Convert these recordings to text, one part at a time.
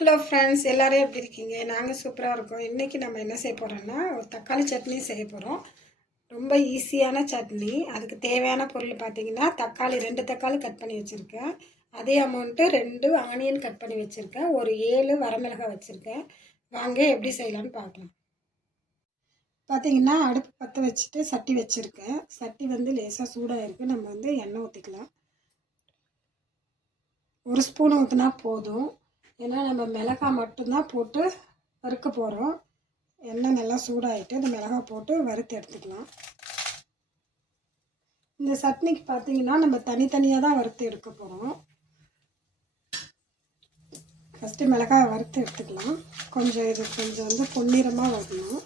Hello friends, எல்லோரும் எப்படி இருக்கீங்க? நாங்கள் சூப்பராக இருக்கோம். இன்றைக்கி நம்ம என்ன செய்ய போகிறோன்னா, ஒரு தக்காளி சட்னி செய்ய போகிறோம். ரொம்ப ஈஸியான சட்னி. அதுக்கு தேவையான பொருள் பார்த்திங்கன்னா, தக்காளி 2 தக்காளி கட் பண்ணி வச்சுருக்கேன். அதே அமௌண்ட்டு 2 ஆனியன் கட் பண்ணி வச்சுருக்கேன். ஒரு 7 வரமிளகாய் வச்சுருக்கேன். வாங்க எப்படி செய்யலான்னு பார்க்கலாம். பார்த்திங்கன்னா, அடுப்பு பற்ற வச்சுட்டு சட்டி வச்சுருக்கேன். சட்டி வந்து லேசாக சூடாக இருக்குது. நம்ம வந்து எண்ணெய் ஊற்றிக்கலாம். 1 ஸ்பூன் ஊற்றினா போதும். ஏன்னா நம்ம மிளகாய் மட்டும்தான் போட்டு வறுக்க போகிறோம். எண்ணெய் நல்லா சூடாகிட்டு இந்த மிளகாய் போட்டு வறுத்து எடுத்துக்கலாம். இந்த சட்னிக்கு பார்த்திங்கன்னா நம்ம தனித்தனியாக தான் வறுத்து எடுக்க போகிறோம். ஃபஸ்ட்டு மிளகாய் வறுத்து எடுத்துக்கலாம். இது கொஞ்சம் வந்து பொன்னிறமாக வரணும்.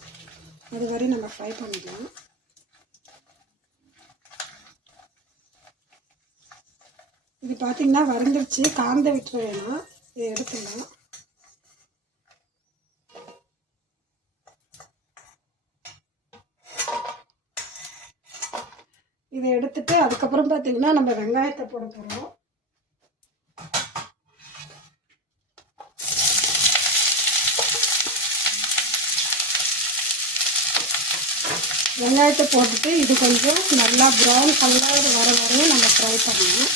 அது வரை நம்ம ஃப்ரை பண்ணிக்கலாம். இது பார்த்திங்கன்னா வறுந்துருச்சு. காந்த விட்டுற வேணாம். இதை எடுத்துடலாம். இதை எடுத்துட்டு அதுக்கப்புறம் பார்த்தீங்கன்னா நம்ம வெங்காயத்தை போட போகிறோம். வெங்காயத்தை போட்டுட்டு இது கொஞ்சம் நல்லா ப்ரௌன் கலர் வர வரையும் நம்ம ஃப்ரை பண்ணணும்.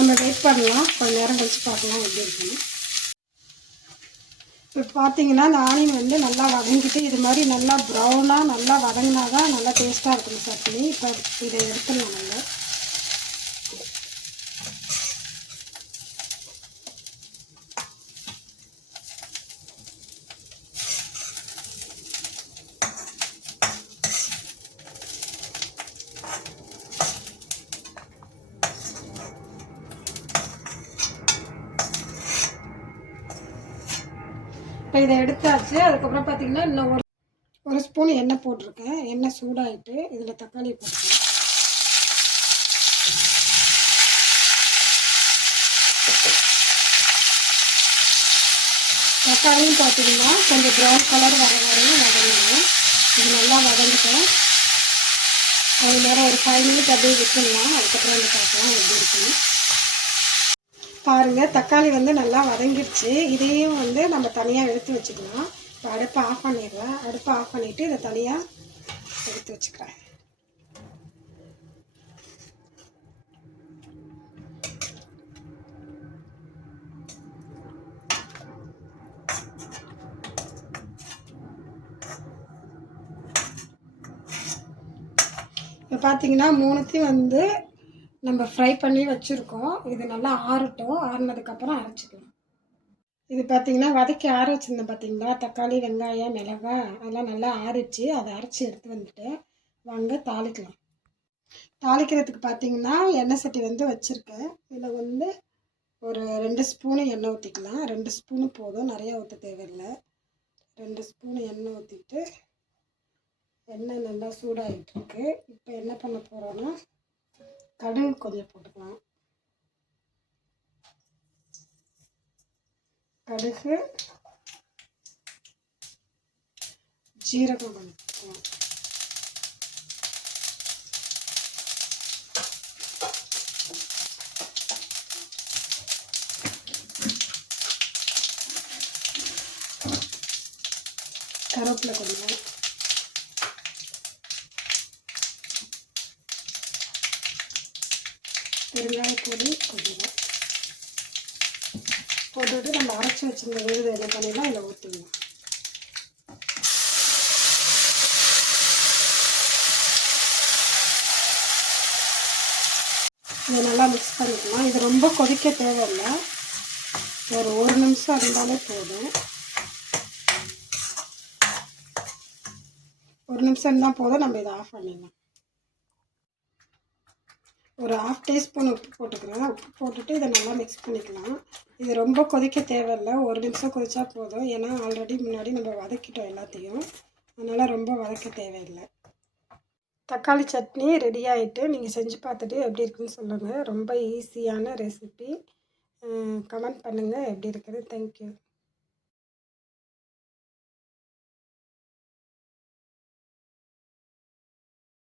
நம்ம வெயிட் பண்ணலாம். கொஞ்சம் நேரம் கழிச்சு பார்க்கலாம் எப்படி இருக்குன்னு. இப்போ பார்த்தீங்கன்னா இந்த ஆனியன் வந்து நல்லா வதங்கிட்டு இது மாதிரி நல்லா ப்ரௌனாக நல்லா வதங்கினா தான் நல்லா டேஸ்ட்டாக இருக்கும் சட்னி. இப்போ இதை எடுத்துடலாம் நல்லா. இப்போ இதை எடுத்தாச்சு. அதுக்கப்புறம் பார்த்திங்கன்னா இன்னும் ஒரு ஸ்பூன் எண்ணெய் போட்டிருக்கேன். எண்ணெய் சூடாகிட்டு இதில் தக்காளி போட்டுருக்கேன். தக்காளியும் பார்த்திங்கன்னா கொஞ்சம் ப்ரௌன் கலர் வர வரையும் வதங்கணும். இது நல்லா வதங்கிட்டோம். அது நேரம் ஒரு 5 மினிட் அப்படியே விட்டுடலாம். அதுக்கப்புறம் வந்து பார்க்கலாம் எப்படி இருக்குன்னு. பாருங்கள், தக்காளி வந்து நல்லா வதங்கிடுச்சு. இதையும் வந்து நம்ம தனியாக எடுத்து வச்சுக்கலாம். இப்போ அடுப்பை ஆஃப் பண்ணிடுறேன். அடுப்பை ஆஃப் பண்ணிவிட்டு இதை தனியாக எடுத்து வச்சுக்கிறேன். இப்போ பார்த்தீங்கன்னா 3த்தையும் வந்து நம்ம ஃப்ரை பண்ணி வச்சுருக்கோம். இது நல்லா ஆறட்டும். ஆறுனதுக்கப்புறம் அரைச்சிக்கலாம். இது பார்த்திங்கன்னா வதக்கி ஆற வச்சுருந்தேன் பார்த்திங்களா, தக்காளி வெங்காயம் மிளகாய் அதெல்லாம் நல்லா ஆறிச்சு. அதை அரைச்சி எடுத்து வந்துட்டு வாங்க தாளிக்கலாம். தாளிக்கிறதுக்கு பார்த்திங்கன்னா எண்ணெய் சட்டி வந்து வச்சுருக்கேன். இதில் வந்து ஒரு 2 ஸ்பூனு எண்ணெய் ஊற்றிக்கலாம். 2 ஸ்பூனு போதும், நிறையா ஊற்ற தேவையில்லை. 2 ஸ்பூனு எண்ணெய் ஊற்றிட்டு எண்ணெய் நல்லா சூடாகிட்டுருக்கு. இப்போ என்ன பண்ண போகிறோன்னா கடுகு கொஞ்சம் போட்டுக்கலாம். கடுகு ஜீரகம் கொஞ்சம் போட்டுக்கலாம். கருவேப்பிலை கொஞ்சம், பெருங்காயப்பொடி கொஞ்சம் போட்டுட்டு நம்ம அரைச்சி வச்சுருந்த விழுது என்ன பண்ணிடலாம், இதில் ஊற்றிடலாம். இதை நல்லா மிக்ஸ் பண்ணிக்கலாம். இது ரொம்ப கொதிக்க தேவையில்லை. ஒரு 1 நிமிஷம் இருந்தாலே போதும். 1 நிமிஷம் இருந்தால் போதும். நம்ம இதை ஆஃப் பண்ணிடலாம். ஒரு 1/2 டீஸ்பூன் உப்பு போட்டுக்கிறேன். உப்பு போட்டுட்டு இதை நல்லா மிக்ஸ் பண்ணிக்கலாம். இது ரொம்ப கொதிக்க தேவையில்லை. 1 நிமிஷம் கொதிச்சா போதும். ஏன்னா ஆல்ரெடி முன்னாடி நம்ம வதக்கிட்டோம் எல்லாத்தையும். அதனால் ரொம்ப வதக்க தேவையில்லை. தக்காளி சட்னி ரெடி ஆகிட்டு நீங்கள் செஞ்சு பார்த்துட்டு எப்படி இருக்குன்னு சொல்லுங்கள். ரொம்ப ஈஸியான ரெசிபி. கமெண்ட் பண்ணுங்கள் எப்படி இருக்குது. தேங்க்யூ.